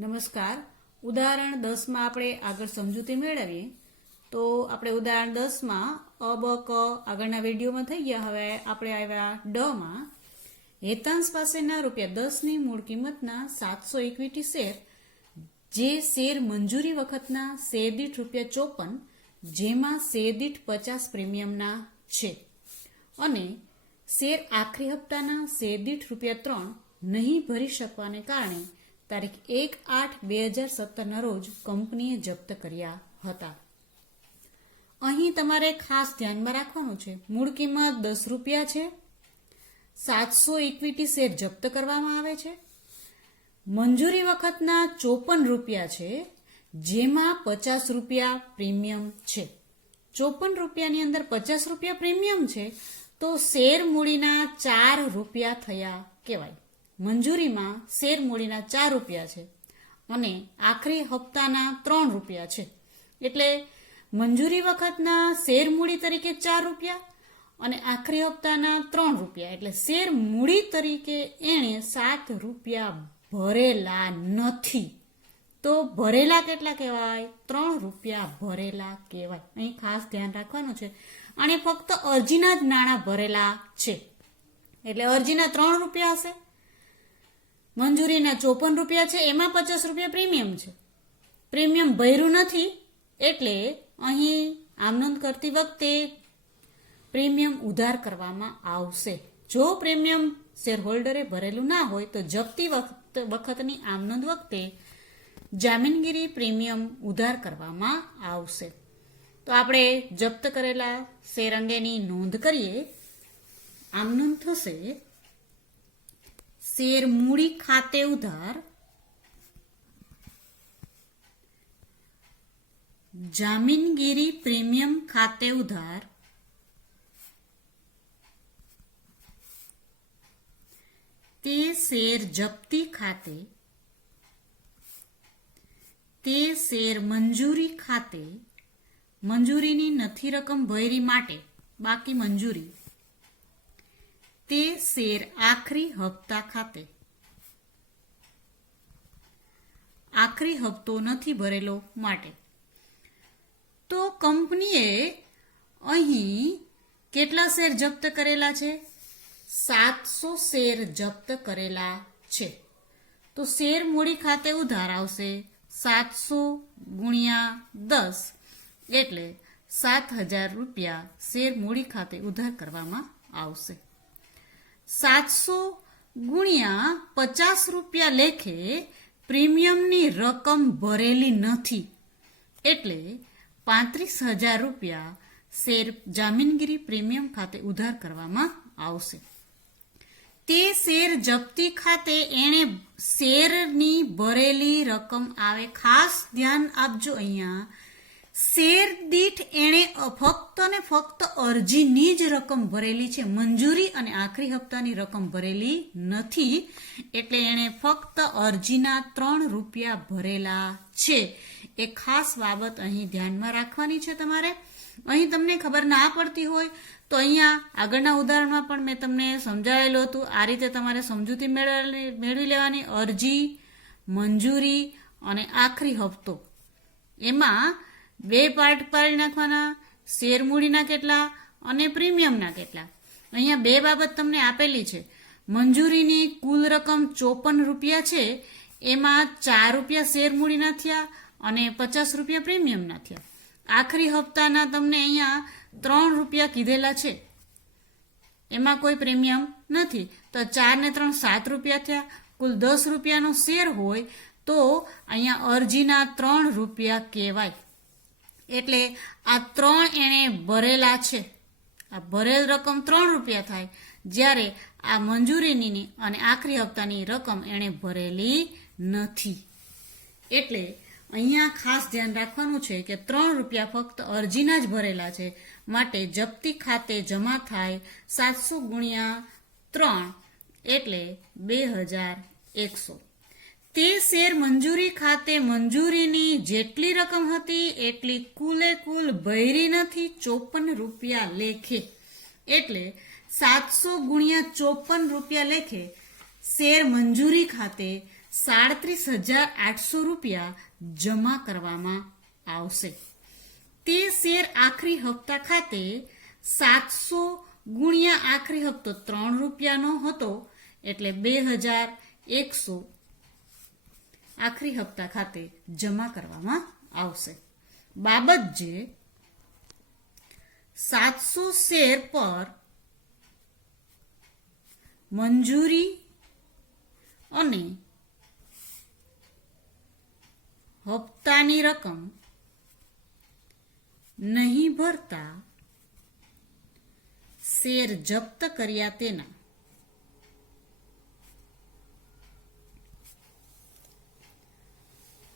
નમસ્કાર. ઉદાહરણ 10 માં આપણે આગળ સમજૂતી મેળવીએ તો આપણે ઉદાહરણ 10 માં અ બ ક આગળના વિડીયોમાં થઈ ગયા. હવે આપણે આવ્યા ડ માં. હેતાંશ પાસેના ₹10 ની મૂળ કિંમતના 700 ઇક્વિટી શેર, જે શેર મંજૂરી વખતના શેર દીઠ ₹54, જેમાં શેર દીઠ 50 પ્રીમિયમના છે, અને શેર આખરી હપ્તાના શેર દીઠ ₹3 નહીં ભરી શકવાને કારણે તારીખ 1/8/2017 રોજ કંપનીએ જપ્ત કર્યા હતા. અહીં તમારે ખાસ ધ્યાનમાં રાખવાનું છે, મૂળ કિંમત ₹10 છે, 700 ઇક્વિટી શેર જપ્ત કરવામાં આવે છે, મંજૂરી વખતના ₹54 છે, જેમાં ₹50 પ્રીમિયમ છે. ₹54 ની અંદર ₹50 પ્રીમિયમ છે તો શેર મૂડીના ₹4 થયા કહેવાય. મંજૂરીમાં શેર મૂડીના ₹4 છે અને આખરી હપ્તાના ₹3 છે. એટલે મંજૂરી વખતના શેર મૂડી તરીકે ₹4 અને આખરી હપ્તાના ₹3. એટલે શેર મૂડી તરીકે એણે ₹7 ભરેલા નથી. તો ભરેલા કેટલા કહેવાય? ₹3 ભરેલા કહેવાય. અહીં ખાસ ધ્યાન રાખવાનું છે. અને ફક્ત અરજીના જ નાણાં ભરેલા છે. એટલે અરજીના ₹3 હશે, મંજૂરીના ₹54 છે, એમાં ₹50 પ્રીમિયમ છે. પ્રીમિયમ ભર્યું નથી એટલે અહીં આમનોંધ કરતી વખતે પ્રીમિયમ ઉધાર કરવામાં આવશે. જો પ્રીમિયમ શેર હોલ્ડરે ભરેલું ના હોય તો જપ્તી વખતની આમનોંધ વખતે જામીનગીરી પ્રીમિયમ ઉધાર કરવામાં આવશે. તો આપણે જપ્ત કરેલા શેર અંગેની નોંધ કરીએ. આમનોંધ થશે: શેર મૂડી ખાતે ઉધાર, જામીનગીરી પ્રીમિયમ ખાતે ઉધાર, તે શેર જપ્તી ખાતે, તે શેર મંજૂરી ખાતે, મંજૂરીની નથી રકમ ભરી માટે બાકી મંજૂરી, તે શેર આખરી હપ્તા ખાતે, આખરી હપ્તો નથી ભરેલો માટે. તો કંપનીએ અહીં કેટલા શેર જપ્ત કરેલા છે? 700 શેર જપ્ત કરેલા છે. તો શેર મૂડી ખાતે ઉધાર આવશે 700 × 10, એટલે ₹7,000 શેર મૂડી ખાતે ઉધાર કરવામાં આવશે. 700 × ₹50 લેખે પ્રીમિયમની રકમ ભરેલી નથી, એટલે ₹35,000 શેર જામીનગીરી પ્રીમિયમ ખાતે ઉધાર કરવામાં આવશે. તે શેર જપ્તી ખાતે એણે શેરની ભરેલી રકમ આવે. ખાસ ધ્યાન આપજો, અહીંયા શેર દીઠ એણે ફક્ત ને ફક્ત અરજીની જ રકમ ભરેલી છે, મંજૂરી અને આખરી હપ્તાની રકમ ભરેલી નથી. એટલે એણે ફક્ત અરજીના ₹3 ભરેલા છે. એ ખાસ બાબત અહીં ધ્યાનમાં રાખવાની છે તમારે. અહીં તમને ખબર ના પડતી હોય તો અહીંયા આગળના ઉદાહરણમાં પણ મેં તમને સમજાવેલું હતું. આ રીતે તમારે સમજૂતી મેળવી લેવાની. અરજી, મંજૂરી અને આખરી હપ્તો, એમાં 2 પાર્ટ પાડી નાખવાના. શેર મૂડીના કેટલા અને પ્રીમિયમના કેટલા. અહીંયા 2 બાબત તમને આપેલી છે. મંજૂરીની કુલ રકમ ₹54 છે, એમાં ₹4 શેર મૂડીના થયા અને ₹50 પ્રીમિયમના થયા. આખરી હપ્તાના તમને અહીંયા ₹3 કીધેલા છે, એમાં કોઈ પ્રીમિયમ નથી. તો 4 ને 3 ₹7 થયા. કુલ ₹10 શેર હોય તો અહીંયા અરજીના ₹3 કહેવાય. એટલે આ 3 એણે ભરેલા છે. આ ભરેલ રકમ ₹3 થાય, જ્યારે આ મંજૂરીની અને આખરી હપ્તાની રકમ એણે ભરેલી નથી. એટલે અહીંયા ખાસ ધ્યાન રાખવાનું છે કે ₹3 ફક્ત અરજીના જ ભરેલા છે, માટે જપ્તી ખાતે જમા થાય 700 × 3, એટલે 2100. તે શેર મંજૂરી ખાતે મંજૂરીની જેટલી રકમ હતી એટલી કુલે કુલ ભરી નથી, ₹54 લેખે. એટલે 700 × ₹54 લેખે શેર મંજૂરી ખાતે 37,800 રૂપિયા જમા કરવામાં આવશે. તે શેર આખરી હપ્તા ખાતે 700 ગુણ્યા આખરી હપ્તો 3 રૂપિયાનો હતો એટલે 2,100 આખરી હપ્તા ખાતે જમા કરવામાં આવશે. બાબત જે 700 શેર પર મંજૂરી અને હપ્તાની રકમ નહીં ભરતા શેર જપ્ત કર્યા તેના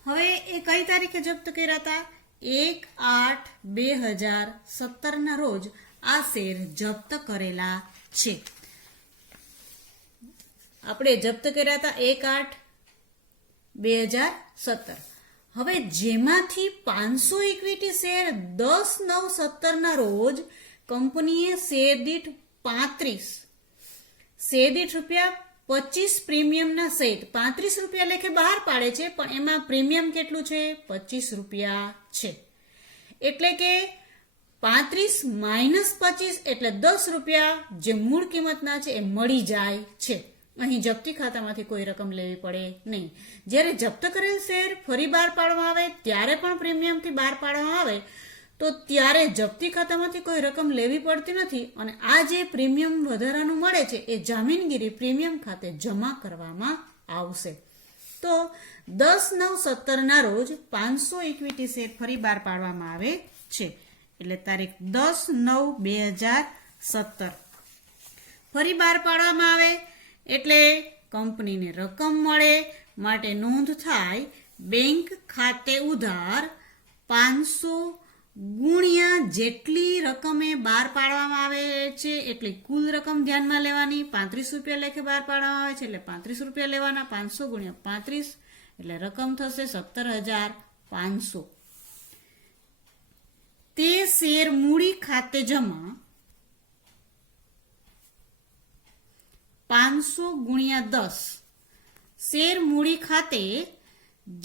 હવે એ કઈ તારીખે જપ્ત કર્યા હતા? 1/8/2017 ના રોજ આ શેર જપ્ત કરેલા છે. આપણે જપ્ત કર્યા હતા 1/8/2017. હવે જેમાંથી 500 ઇક્વિટી શેર 10/9/17 ના રોજ કંપનીએ શેર દીઠ 35 રૂપિયા 25 પ્રીમિયમના સહિત 35 રૂપિયા લેખે બહાર પાડે છે, પણ એમાં પ્રીમિયમ કેટલું છે? 25 રૂપિયા છે. એટલે કે 35 માઇનસ 25 એટલે 10 રૂપિયા જે મૂળ કિંમતના છે એ મળી જાય છે. અહીં જપ્તી ખાતામાંથી કોઈ રકમ લેવી પડે નહીં. જ્યારે જપ્ત કરેલ શેર ફરી બહાર પાડવામાં આવે ત્યારે પણ પ્રીમિયમથી બહાર પાડવામાં આવે તો ત્યારે જપ્તી ખાતામાંથી કોઈ રકમ લેવી પડતી નથી અને આ જે પ્રીમિયમ વધારાનું મળે છે એ જામીનગીરી પ્રીમિયમ ખાતે જમા કરવામાં આવશે. તો 10/9/17 ના રોજ 500 ઇક્વિટી શેર ફરી બહાર પાડવામાં આવે છે એટલે તારીખ 10/9/2017 ફરી બહાર પાડવામાં આવે એટલે કંપનીને રકમ મળે માટે નોંધ થાય બેંક ખાતે ઉધાર 500 ગુણ્યા જેટલી રકમે બહાર પાડવામાં આવે છે એટલી કુલ રકમ ધ્યાનમાં લેવાની. 35 રૂપિયા લેખે બહાર પાડવામાં આવે છે એટલે 35 રૂપિયા લેવાના. 500 ગુણ્યા 35 એટલે રકમ થશે 17,500. તે શેર મૂડી ખાતે જમા 500 ગુણ્યા 10 શેર મૂડી ખાતે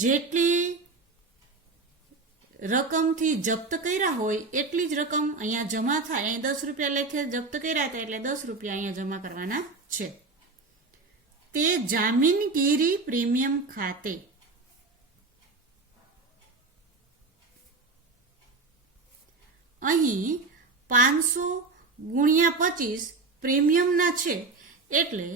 જેટલી રકમથી જપ્ત કર્યા હોય એટલી જ રકમ અહીંયા જમા થાય. અહીં 10 રૂપિયા લેખે જપ્ત કર્યા હતા એટલે 10 રૂપિયા અહીંયા જમા કરવાના છે. તે જામીનગીરી પ્રીમિયમ ખાતે અહીં 500 ગુણ્યા 25 પ્રીમિયમના છે એટલે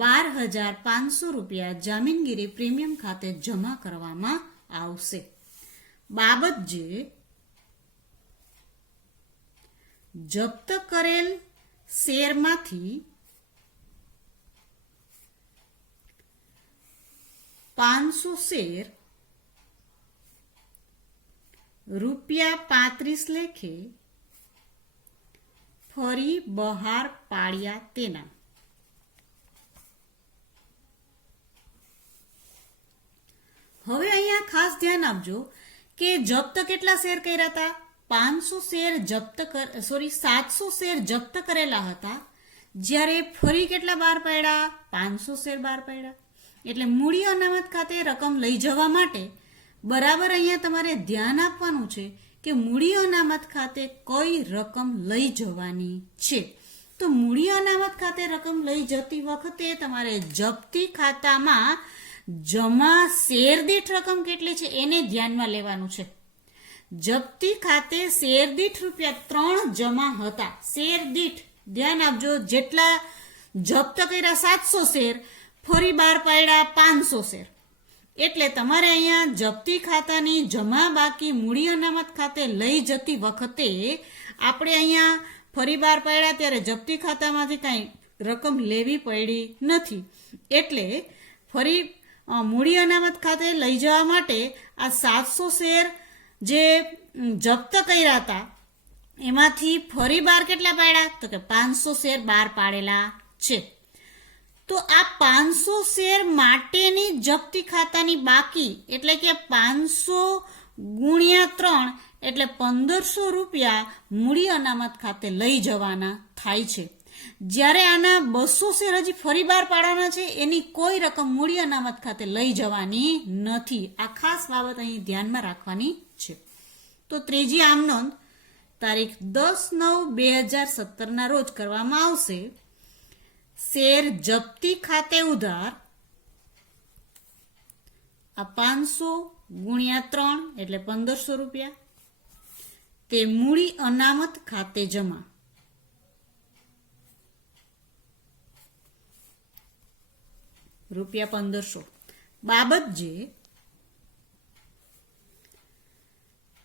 12,500 રૂપિયા જામીનગીરી પ્રીમિયમ ખાતે જમા કરવામાં આવશે. બાબત જે જપ્ત કરેલ શેરમાંથી 500 શેર ₹35 લેખે ફરી બહાર પાડ્યા તેના હવે અહીંયા ખાસ ધ્યાન આપજો કે જપ્ત કેટલા શેર કર્યા હતા? 500 શેર જપ્ત 700 શેર જપ્ત કરેલા હતા. જ્યારે ફરી કેટલા બહાર પાડ્યા? 500 શેર બહાર પાડ્યા. એટલે મૂડી અનામત ખાતે રકમ લઈ જવા માટે બરાબર અહીંયા તમારે ધ્યાન આપવાનું છે કે મૂડી અનામત ખાતે કઈ રકમ લઈ જવાની છે. તો મૂડી અનામત ખાતે રકમ લઈ જતી વખતે તમારે જપ્તી ખાતામાં જમા શેર દીઠ રકમ કેટલી છે એને ધ્યાનમાં લેવાનું છે. જપ્તી ખાતે શેર દીઠ ₹3 જમા હતા. શેર દીઠ ધ્યાન આપજો, જેટલા જપ્ત કર્યા 700 શેર ફરી બહાર પાડ્યા 500 શેર એટલે તમારે અહીંયા જપ્તી ખાતાની જમા બાકી મૂડી અનામત ખાતે લઈ જતી વખતે આપણે અહીંયા ફરી બહાર પાડ્યા ત્યારે જપ્તી ખાતામાંથી કાંઈ રકમ લેવી પડી નથી. એટલે ફરી મૂડી અનામત ખાતે લઈ જવા માટે આ 700 શેર જે જપ્ત કર્યા હતા એમાંથી ફરી બહાર કેટલા પાડ્યા? તો કે 500 શેર બહાર પાડેલા છે. તો આ 500 શેર માટેની જપ્તી ખાતાની બાકી એટલે કે 500 ગુણ્યા 3 એટલે 1500 રૂપિયા મૂડી અનામત ખાતે લઈ જવાના થાય છે. જ્યારે આના 200 શેર હજી ફરી બહાર પાડવાના છે, એની કોઈ રકમ મૂડી અનામત ખાતે લઈ જવાની નથી. આ ખાસ બાબત અહીં ધ્યાનમાં રાખવાની છે. તો ત્રીજી આમ નોંધ તારીખ 10/9/2017 ના રોજ કરવામાં આવશે. શેર જપ્તી ખાતે ઉધાર આ 500 ગુણ્યા 3 એટલે 1500 રૂપિયા, તે મૂડી અનામત ખાતે જમા. રૂપિયા 1500 બાબત જે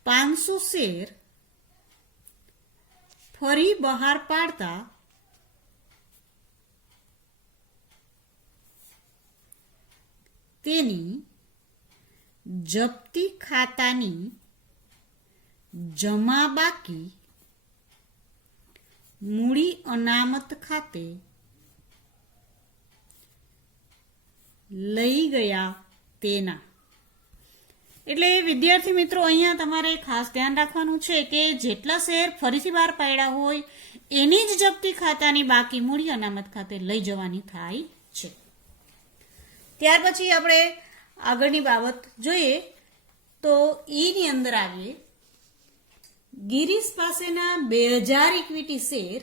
500 શેર ફરી બહાર પાડતા તેની જપ્તી ખાતાની જમા બાકી મૂડી અનામત ખાતે લઈ ગયા તેના. એટલે વિદ્યાર્થી મિત્રો, અહીંયા તમારે ખાસ ધ્યાન રાખવાનું છે કે જેટલા શેર ફરીથી બહાર પાડ્યા હોય એની જ જપ્તી ખાતાની બાકી મૂડી અનામત ખાતે લઈ જવાની થાય છે. ત્યાર પછી આપણે આગળની બાબત જોઈએ તો ઈની અંદર આવીએ. ગિરીશ પાસેના 2000 ઇક્વિટી શેર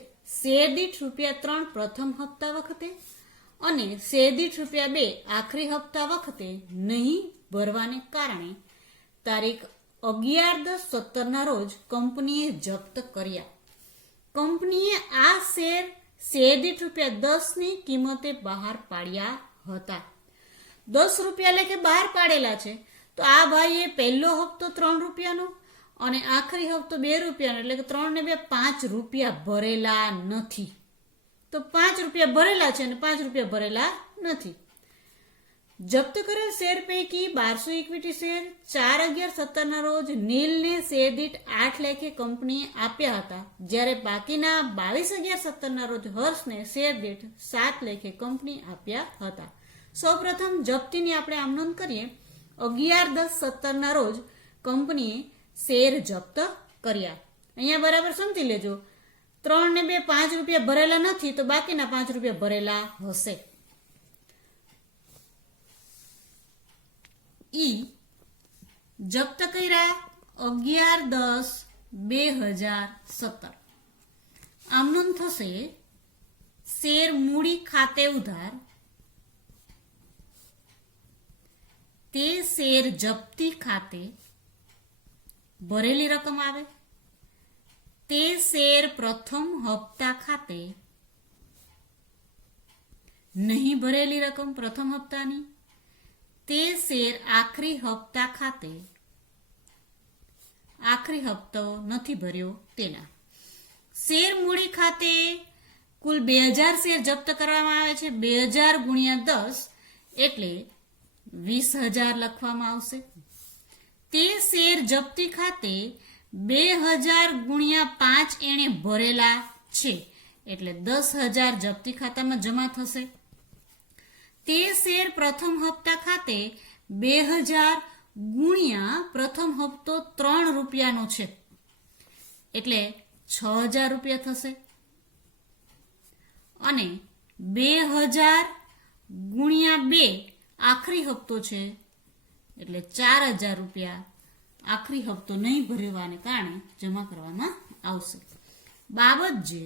દીઠ ₹3 પ્રથમ હપ્તા વખતે અને શેર દીઠ ₹2 આખરી હપ્તા વખતે નહીં ભરવાને કારણે તારીખ 11/10/17 ના રોજ કંપનીએ જપ્ત કર્યા. કંપનીએ આ શેર દીઠ ₹10 ની કિંમતે બહાર પાડ્યા હતા. ₹10 લેખે બહાર પાડેલા છે. તો આ ભાઈએ પહેલો હપ્તો ₹3 અને આખરી હપ્તો ₹2, એટલે કે 3 ને 2 ₹5 ભરેલા નથી. તો ₹5 ભરેલા છે અને ₹5 ભરેલા નથી. જપ્ત કરેલ શેર પૈકી 1200 ઇક્વિટી શેર 4/11/17 ના રોજ નીલને શેર દીઠ 8 લેખે કંપનીએ આપ્યા હતા, જ્યારે બાકીના 22/11/17 ના રોજ હર્ષને શેર દીઠ 7 લેખે કંપની આપ્યા હતા. સૌપ્રથમ જપ્તીની આપણે આમ નોંધ કરીએ. 11/10/17 ના રોજ કંપનીએ શેર જપ્ત કર્યા. અહીંયા બરાબર સમજી લેજો. 3 ને 2 ₹5 ભરેલા નથી, તો બાકીના ₹5 ભરેલા હશે. ઈ જપ્ત કર્યા 11/10/2017. આમ નોંધ થશે. શેર મૂડી ખાતે ઉધાર, તે શેર જપ્તી ખાતે ભરેલી રકમ આવે. તે શેર પ્રથમ હપ્તા ખાતે નહીં ભરેલી રકમ પ્રથમ હપ્તાની. તે શેર આખરી હપ્તા ખાતે આખરી હપ્તો નથી ભર્યો તેના. શેર મૂડી ખાતે કુલ 2000 શેર જપ્ત કરવામાં આવે છે. 2000 ગુણ્યા 10 એટલે 20,000 લખવામાં આવશે. તે શેર જપ્તી ખાતે 2000 ગુણ્યા 5 એણે ભરેલા છે, એટલે 10,000 જપ્તી ખાતામાં જમા થશે. તે શેર પ્રથમ હપ્તા ખાતે 2000 ગુણ્યા પ્રથમ હપ્તો ₹3 છે, એટલે 6,000 થશે. અને 2000 ગુણ્યા 2 આખરી હપ્તો છે, એટલે 4,000 આખરી હપ્તો નહીં ભરવાને કારણે જમા કરવામાં આવશે. બાબત જે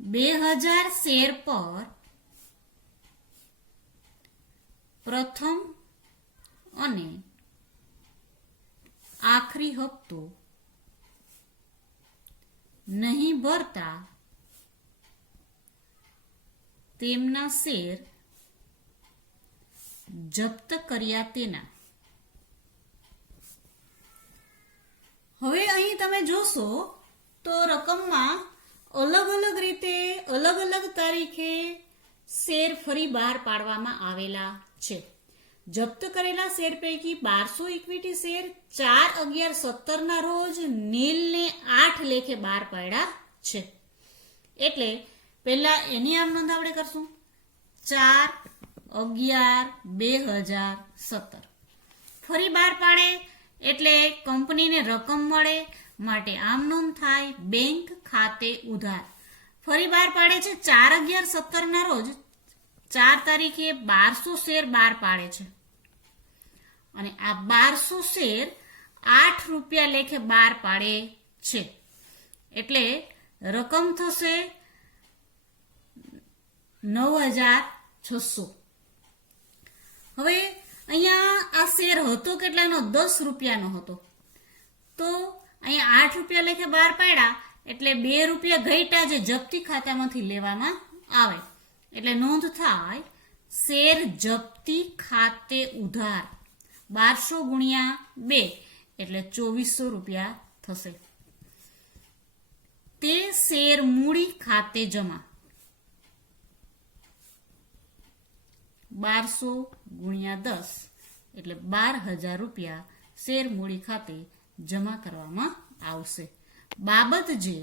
2000 શેર પર પ્રથમ અને આખરી હપ્તો નહીં ભરતા તેમના શેર જપ્ત કર્યા તેના. હવે અહીં તમે જોશો તો રકમમાં અલગ અલગ રીતે અલગ અલગ તારીખે શેર ફરી બહાર પાડવામાં આવેલા છે. જપ્ત કરેલા શેર પૈકી 1200 ઇક્વિટી શેર 4/11/17 ના રોજ નીલને 8 લેખે બહાર પાડ્યા છે. એટલે પહેલા એની આમ નોંધ આપણે કરશું. 4/11/2017 ફરી બહાર પાડે એટલે કંપનીને રકમ મળે, માટે આમ નોંધ થાય બેંક ખાતે ઉધાર. ફરી બહાર પાડે છે 4/11/17 ના રોજ 4 તારીખે 1200 શેર બહાર પાડે છે અને આ 1200 શેર 8 રૂપિયા લેખે બહાર પાડે છે એટલે રકમ થશે 9600. હવે અહીંયા આ શેર હતો કેટલાનો? 10 રૂપિયાનો હતો. તો અહીંયા 8 રૂપિયા લેખે બહાર પાડ્યા એટલે 2 રૂપિયા ઘટ્યા જે જપ્તી ખાતામાંથી લેવામાં આવે એટલે નોંધ થાય શેર જપ્તી ખાતે ઉધાર 1200 ગુણ્યા 2 એટલે 2400 રૂપિયા થશે. તે શેર મૂડી ખાતે જમા 1200 ગુણ્યા 10 એટલે 12000 રૂપિયા શેર મૂડી ખાતે જમા કરવામાં આવશે. બાબત જે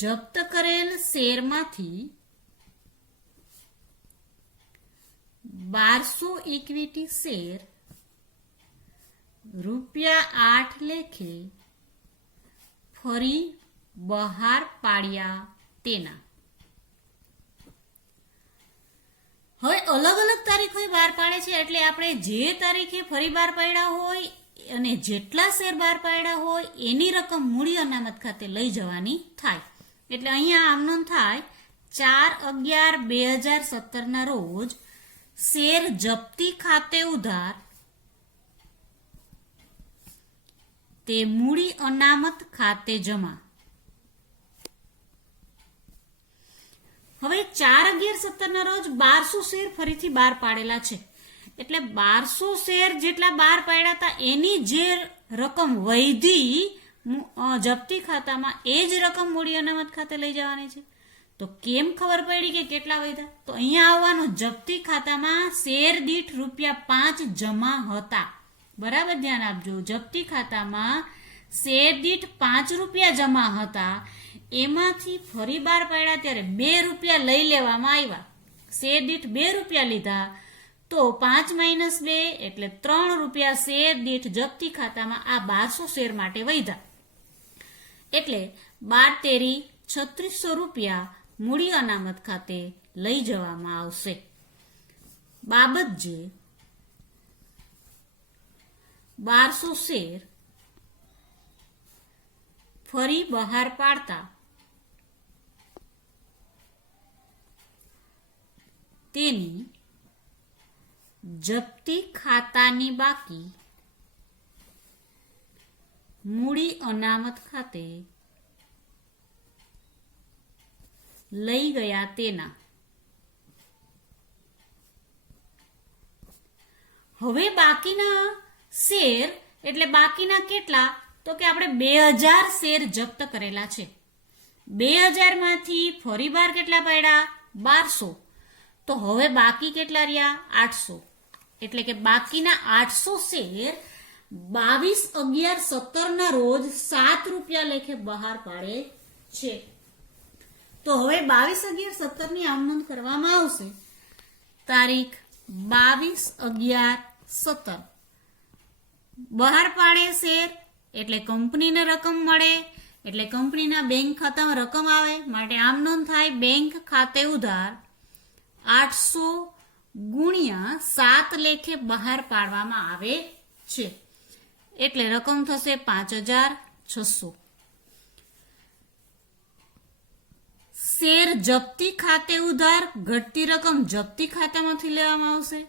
જપ્ત કરેલ શેરમાંથી 1200 ઇક્વિટી શેર ₹8 લેખે ફરી બહાર પાડ્યા તેના. હવે અલગ અલગ તારીખો બહાર પાડે છે એટલે આપણે જે તારીખે ફરી બહાર પાડ્યા હોય અને જેટલા શેર બહાર પાડ્યા હોય એની રકમ મૂડી અનામત ખાતે લઈ જવાની થાય. એટલે અહીંયા આમનો થાય 4/11/2017 ના રોજ શેર જપ્તી ખાતે ઉધાર તે મૂડી અનામત ખાતે જમા. હવે 4/11/17 ના રોજ 1200 શેર ફરીથી બહાર પાડેલા છે એટલે 1200 શેર જેટલા બહાર પાડ્યા હતા એની જે રકમ વૈધી જપ્તી ખાતામાં એ જ રકમ મૂડી અનામત ખાતે લઈ જવાની છે. તો કેમ ખબર પડી કે કેટલા વધ્યા? તો અહીંયા આવવાનું જપ્તી ખાતામાં શેર દીઠ ₹5 જમા હતા. બરાબર ધ્યાન આપજો. જપ્તી ખાતામાં શેર દીઠ ₹5 જમા હતા એમાંથી ફરી બહાર પાડ્યા ત્યારે ₹2 લઈ લેવામાં આવ્યા. શેર દીઠ ₹2 લીધા તો 5 - 2 એટલે ₹3 શેર દીઠ જપ્તી ખાતામાં આ 1200 શેર માટે વધ્યા એટલે 12 * 3600 મૂડી અનામત ખાતે લઈ જવામાં આવશે. બાબત જે 1200 શેર ફરી બહાર પાડતા તેની જપ્તી ખાતાની બાકી મૂડી અનામત ખાતે લઈ ગયા તેના. હવે બાકીના શેર એટલે બાકીના કેટલા? તો કે આપણે 2000 શેર જપ્ત કરેલા છે. 2000 માંથી ફરી બાર કેટલા પાડ્યા? 1200. તો હવે બાકી કેટલા રહ્યા? 800. એટલે કે બાકીના 800 શેર 22/11/17 ના રોજ ₹7 લેખે બહાર પાડે છે. તો હવે 22/11/17 ની આમનોંધ કરવામાં આવશે. તારીખ 22/11/17 બહાર પાડે શેર એટલે કંપનીને રકમ મળે એટલે કંપનીના બેંક ખાતામાં રકમ આવે માટે આમનોંધ થાય બેંક ખાતે ઉધાર 800 ગુણ્યા 7 લેખે બહાર પાડવામાં આવે છે એટલે રકમ થશે 5600. શેર જપ્તી ખાતે ઉધાર ઘટતી રકમ જપ્તી ખાતામાંથી લેવામાં આવશે.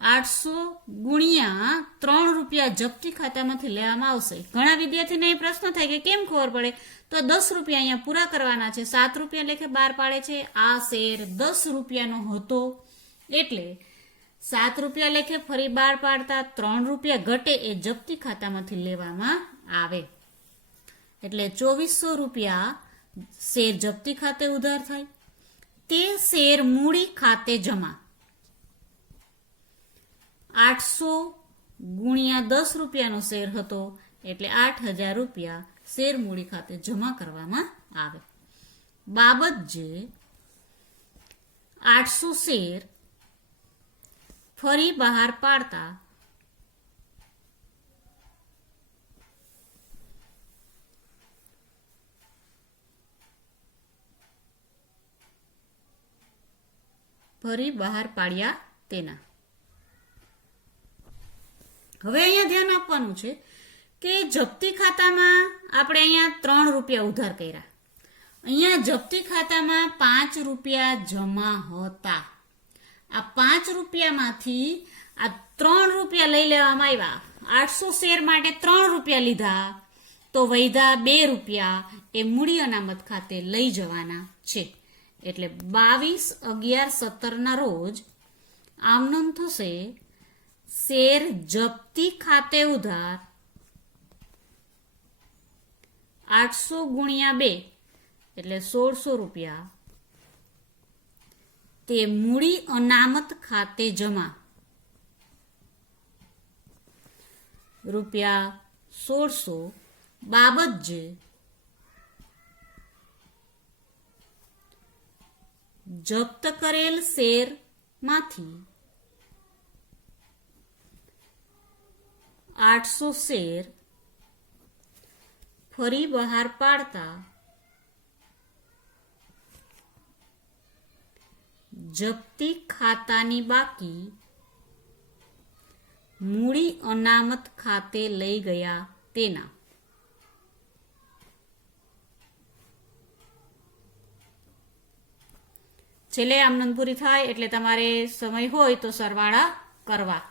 800 ગુણ્યા ₹3 જપ્તી ખાતામાંથી લેવામાં આવશે. ઘણા વિદ્યાર્થીને એ પ્રશ્ન થાય કે કેમ ખબર પડે? તો ₹10 અહીંયા પૂરા કરવાના છે. ₹7 લેખે બહાર પાડે છે. આ શેર ₹10 હતો એટલે ₹7 લેખે ફરી બહાર પાડતા ₹3 ઘટે એ જપ્તી ખાતામાંથી લેવામાં આવે એટલે ₹2400 શેર જપ્તી ખાતે ઉધાર થાય. તે શેર મૂડી ખાતે જમા 800 ગુણ્યા ₹10 શેર હતો એટલે 8000 શેર મૂડી ખાતે જમા કરવામાં આવે. બાબત જે 800 શેર ફરી બહાર પાડતા ફરી બહાર પાડ્યા તેના. હવે અહીંયા ધ્યાન આપવાનું છે કે જપ્તી ખાતામાં આપણે અહીંયા 3 રૂપિયા ઉધાર કર્યા. અહીંયા જપ્તી ખાતામાં 5 રૂપિયા જમા હતા. આ 5 રૂપિયામાંથી આ 3 રૂપિયા લઈ લેવામાં આવ્યા. 800 શેર માટે 3 રૂપિયા લીધા, તો વૈધા 2 રૂપિયા એ મૂડી અનામત ખાતે લઈ જવાના છે. એટલે 22/11/17 ના રોજ આમનોંધ થશે શેર જપ્તી ખાતે ઉધાર 800 ગુણ્યા 2 એટલે 1600 રૂપિયા તે મૂડી અનામત ખાતે જમા રૂપિયા 1600 બાબત જે જપ્ત કરેલ શેરમાંથી 800 શેર ફરી બહાર પાડતા જપ્તી ખાતાની બાકી મૂડી અનામત ખાતે લઈ ગયા તેના. છેલ્લે આમનોંધ પૂરી થાય એટલે તમારે સમય હોય તો સરવાળા કરવા.